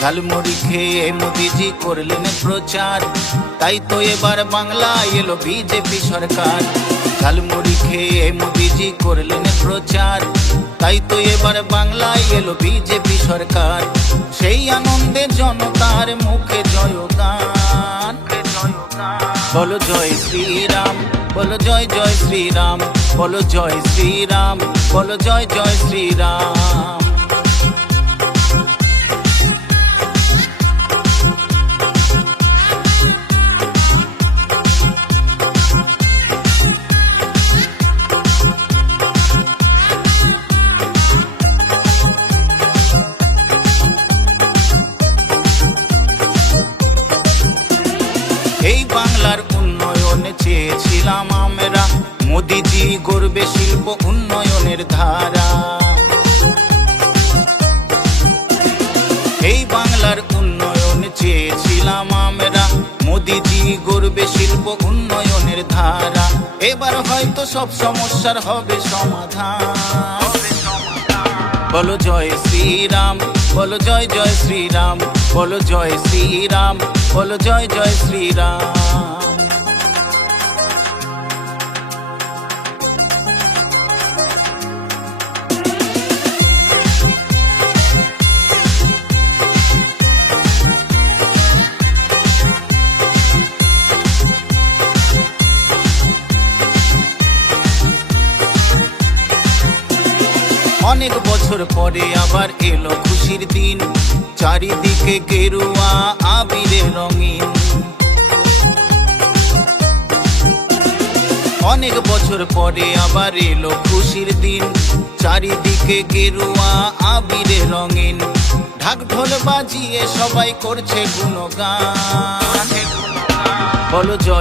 ঝালমুড়ি খেয়ে মোদিজি করলেন প্রচার, তাই তো এবার বাংলায় এলো বিজেপি সরকার। ঝালমুড়ি খেয়ে মোদিজি করলেন প্রচার, তাই তো এবার বাংলায় এলো বিজেপি সরকার। সেই আনন্দে জনতার মুখে জয়গান, বলো জয় শ্রীরাম, বলো জয় জয় শ্রীরাম, বলো জয় শ্রীরাম, বলো জয় জয় শ্রীরাম। এই বাংলার উন্নয়নে চেয়েছিলাম আমরা, মোদিজি গড়বে শিল্প উন্নয়নের ধারা। এই বাংলার উন্নয়নে চেয়েছিলাম আমরা, মোদিজি গড়বে শিল্প উন্নয়নের ধারা। এবার হয়তো সব সমস্যার হবে সমাধান। বলো জয় শ্রীরাম, বলো জয় জয় শ্রীরাম, বলো জয় শ্রীরাম, বলো জয় জয় শ্রীরাম। অনেক বছর পরে আবার এলো খুশির দিন, চারিদিকে গেরুয়া আবিরে রঙিন। অনেক বছর পরে আবার এলো খুশির দিন, চারিদিকে গেরুয়া আবিরে রঙিন। ঢাক ঢোল বাজিয়ে সবাই করছে গুণগান, বলো জয়।